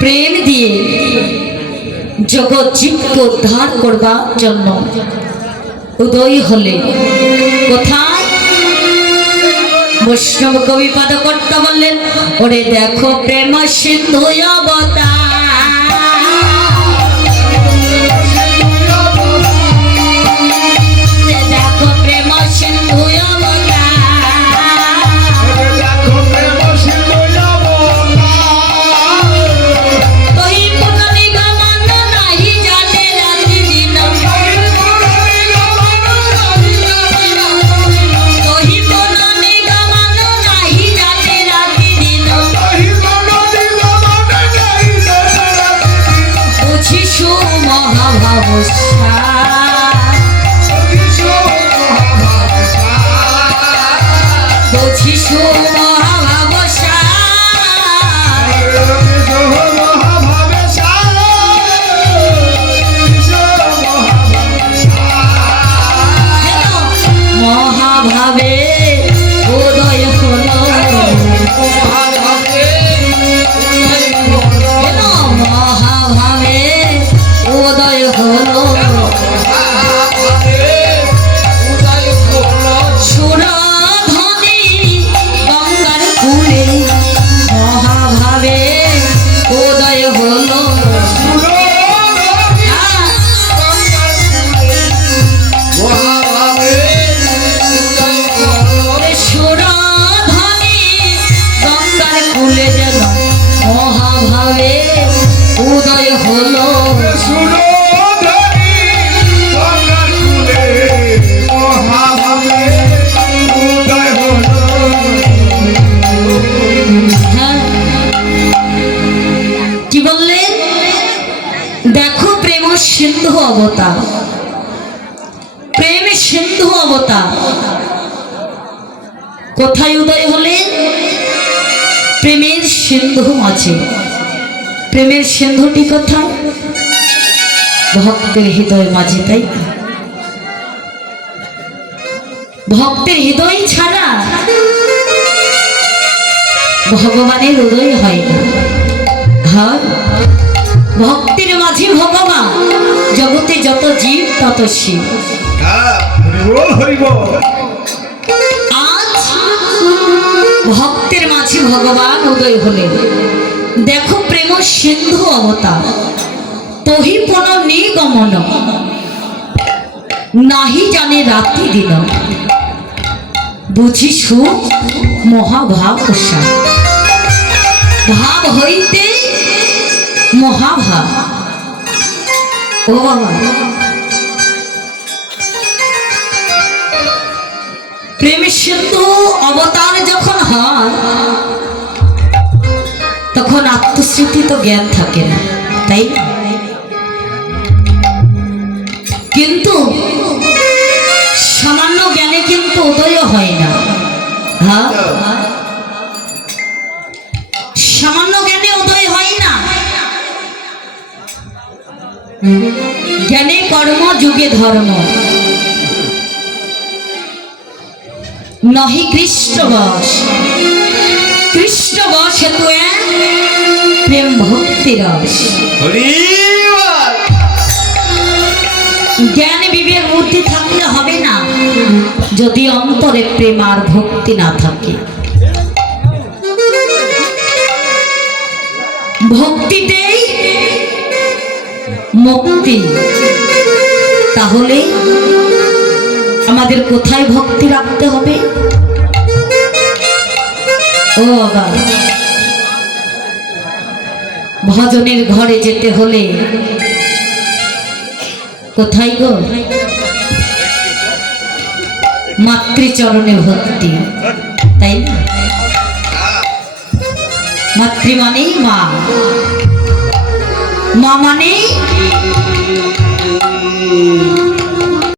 প্রেম দিয়ে জগৎ জীবকে উদ্ধার করবার জন্য উদয় হলে কোথায় বৈষ্ণব কবি পদকর্তা বললেন, ওরে দেখো প্রেম সিন্ধু অবতার, দেখো প্রেম সিন্ধু সিন্ধু অবতার, প্রেম সিন্ধু অবতার কোথায় উদয় হলেন? প্রেমের সিন্ধু মাঝে। প্রেমের সিন্ধুটি কোথায়? ভক্তের হৃদয় মাঝে, তাই ভক্তের হৃদয় ছাড়া ভগবানের উদয় হয় না। হয় ভক্তের মাঝে ভগবান, জগতে যত জীব তত শিব। আজ ভক্তের মাঝে ভগবান উদয় হলেন। দেখো প্রেম সিন্ধু অবতার, তহি পুন নিগমন, নাহি জানে রাত্রি দিন, বুঝি সুখ মহাভাব প্রসাদ। ভাব হইতে মহাভাব। ও বাবা, প্রেম সিন্ধু অবতার যখন হয় তখন আত্মস্মৃতি তো জ্ঞান থাকে না, তাই কিন্তু সামান্য জ্ঞানে কিন্তু উদয় হয় না। হ্যাঁ, সামান্য জ্ঞানে উদয় হয় না। জ্ঞানে কর্ম যুগে ধর্ম, নহি কৃষ্ণ বশ। কৃষ্ণ বশ হেতু প্রেম ভক্তি রস। জ্ঞান বিবেক বুদ্ধি থাকলে হবে না যদি অন্তরে প্রেম আর ভক্তি না থাকে। ভক্তিতেই মুক্তি। তাহলে আমাদের কোথায় ভক্তি রাখতে হবে? ও বাবা, ভজনের ঘরে যেতে হলে কোথায় গো? মাতৃচরণে ভক্তি, তাই না? মাতৃ মানেই মা, মা মানেই